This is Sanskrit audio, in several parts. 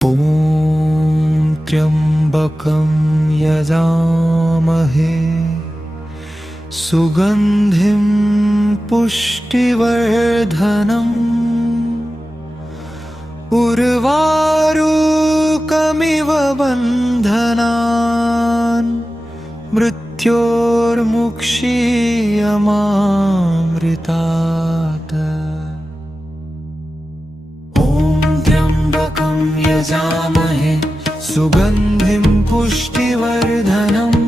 ॐ त्र्यम्बकं यजामहे सुगन्धिं पुष्टिवर्धनम् उर्वारुकमिव बन्धनान् मृत्योर्मुक्षीयमामृतात्। यजामहे सुगन्धिं पुष्टिवर्धनम्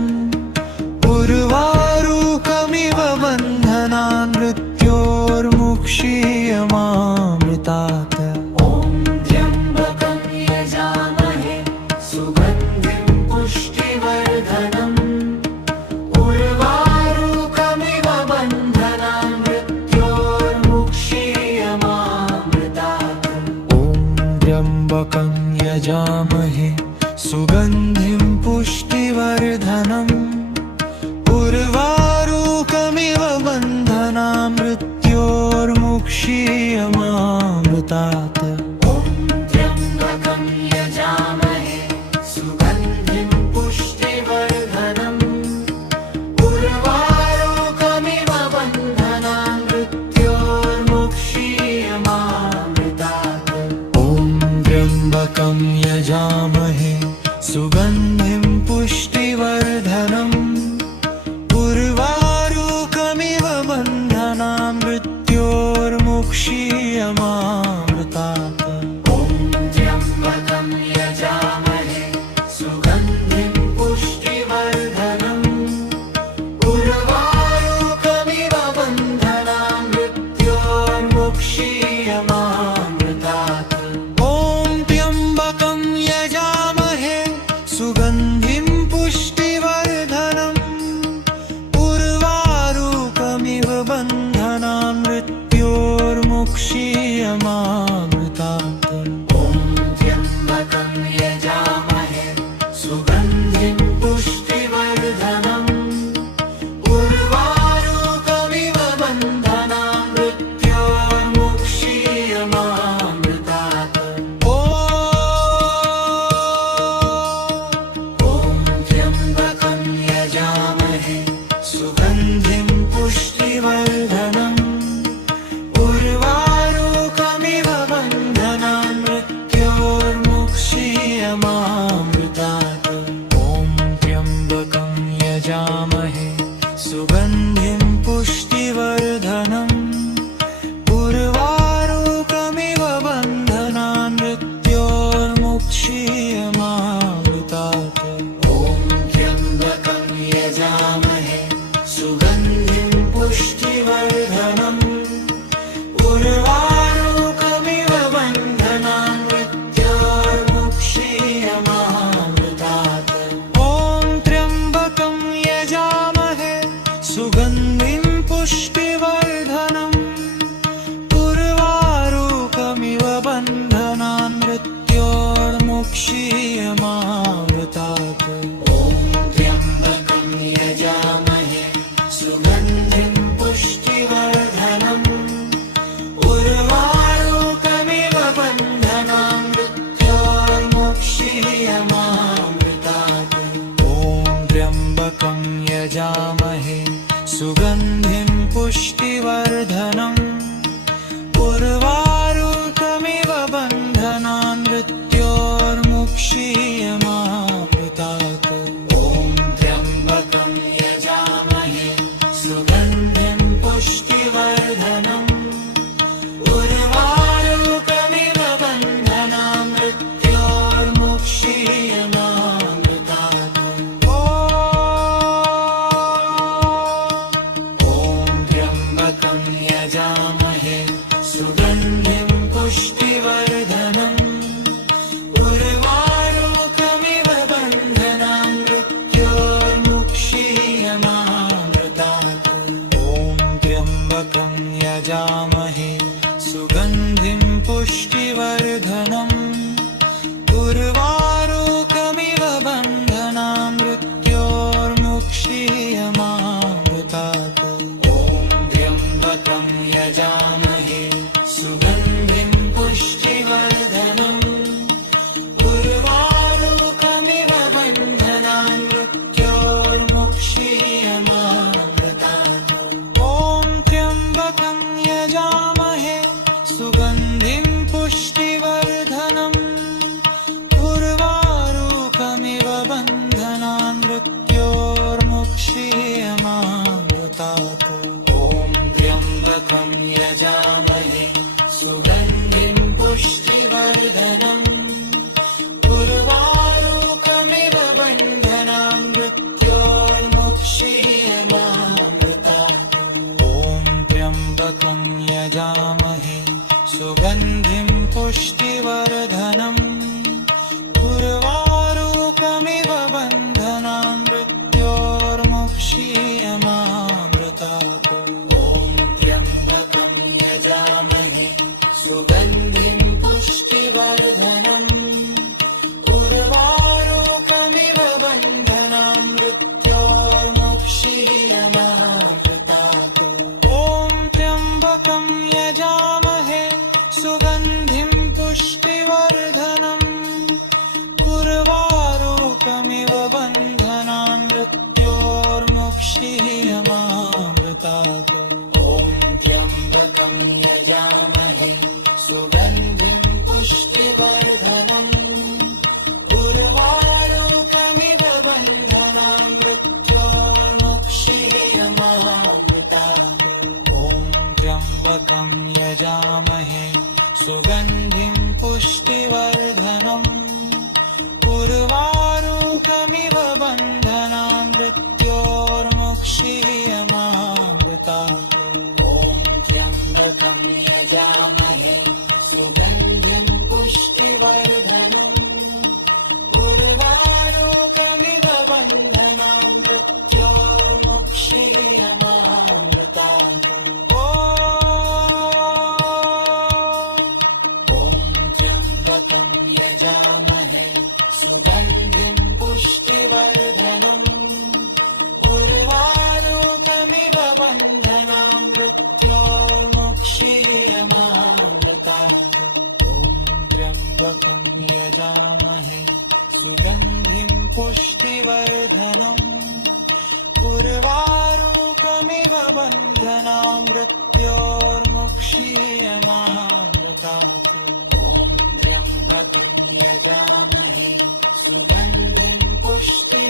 उर्वारुकमिव बन्धनान् मृत्योर्मुक्षीयमामृतात्। ॐ त्र्यम्बकं यजामहे सुगन्धिं पुष्टिवर्धनम् उर्वारुकमिव बन्धनान् मृत्योर्मुक्षीयमामृतात्। त्र्यम्बकं यजामहे सुगन्धिं पुष्टिवर्धनम् उर्वारुकमिव बन्धनान् मृत्योर्मुक्षीयमामृतात्। ॐ त्र्यम्बकं यजामहे सुगन्धिं पुष्टिवर्धनम् उर्वारुकमिव बन्धनान् मृत्योर्मुक्षीयमामृतात्। त्र्यम्बकं यजामहे सुगन्धिं पुष्टिवर्धनम् उर्वारुकमिव बन्धनान् मृत्योर्मुक्षीयमामृतात्। ॐ त्र्यम्बकं यजामहे सुगन्धिं पुष्टिवर्धनम् उर्वारुकमिव बन्धनान् मृत्योर्मुक्षीयमामृतात्। त्र्यम्बकं यजामहे सुगन्धिं पुष्टिवर्धनम् उर्वारुकमिव बन्धनान् मृत्योर्मुक्षीयमामृतात्। ॐ त्र्यम्बकं यजामहे सुगन्धिं पुष्टिवर्धनम् उर्वारुकमिव बन्धनान् मृत्योर्मुक्षीयमामृतात्। सुगन्धिं पुष्टिवर्धनम् उर्वारुकमिव बन्धनान् मृत्योर्मुक्षीयमामृतात्। ॐ त्र्यम्बकं यजामहे सुगन्धिं पुष्टिवर्धनम् उर्वारुकमिव बन्धनान् मृत्योर्मुक्षीयमामृतात्। त्र्यम्बकं यजामहे सुगन्धिं पुष्टिवर्धनम् उर्वारुकमिव बन्धनान् मृत्योर्मुक्षीयमामृतात्। ॐ त्र्यम्बकं यजामहे सुगन्धिं पुष्टिवर्धनम् उर्वारुकमिव बन्धनान् मृत्योर्मुक्षीयमामृतात्। त्र्यम्बकं यजामहे सुगन्धिं पुष्टिवर्धनम् उर्वारुकमिव बन्धनान् मृत्योर्मुक्षीयमामृतात्। त्र्यम्बकं यजामहे सुगन्धिं पुष्टिवर्धनम् उर्वारुकमिव बन्धनान् मृत्योर्मुक्षीयमामृतात्। त्र्यम्बकं यजामहे सुगन्धिं पुष्टिवर्धनम् उर्वारुकमिव बन्धनान् मृत्योर्मुक्षीयमामृतात्। त्र्यम्बकं यजामहे सुगन्धिं पुष्टिवर्धनम् उर्वारुकमिव बन्धनान् मृत्योर्मुक्षीयमामृतात्। त्र्यम्बकं यजामहे सुगन्धिं पुष्टिवर्धनम् उर्वारुकमिव बन्धनान् मृत्योर्मुक्षीयमामृतात्। त्र्यम्बकं यजामहे सुगन्धिं पुष्टिवर्धनम् यजामहे सुगन्धिं पुष्टिवर्धनम् उर्वारुकमिव बन्धनान् मृत्योर्मुक्षीयमामृतात् ॐ त्र्यम्बकं यजामहे सुगन्धिं पुष्टिवर्धनम् उर्वारुकमिव बन्धनान् मृत्योर्मुक्षीयमामृतात् ॐ त्र्यम्बकं यजामहे सुगन्धिं पुष्टिवर्धनम् उर्वारुकमिव बन्धनान् मृत्योर्मुक्षीयमामृतात् ॐ त्र्यम्बकं यजामहे सुगन्धिं पुष्टिवर्धनम् उर्वारुकमिव बन्धनान् मृत्योर्मुक्षीयमामृतात् ॐ त्र्यम्बकं यजामहे सुगन्धिं पुष्टिवर्धनम् उर्वारुकमिव बन्धनान् मृत्योर्मुक्षीयमामृतात् ॐ त्र्यम्बकं यजामहे सुगन्धिं पुष्टिवर्धनम् उर्वारुकमिव बन्धनान् मृत्योर्मुक्षीयमामृतात् ॐ त्र्यम्बकं यजामहे सुगन्धिं पुष्टिवर्धनम् उर्वारुकमिव बन्धनान् मृत्योर्मुक्षीयमामृतात् ॐ त्र्यम्बकं यजामहे सुगन्धिं पुष्टिवर्धनम् उर्वारुकमिव बन्धनान् मृत्योर्मुक्षीयमामृतात् ॐ त्र्यम्बकं यजामहे सुगन्धिं पुष्टिवर्धनम् उर्वारुकमिव बन्धनान् मृत्योर्मुक्षीयमामृतात् ॐ त्र्यम्बकं यजामहे सुगन्धिं पुष्टि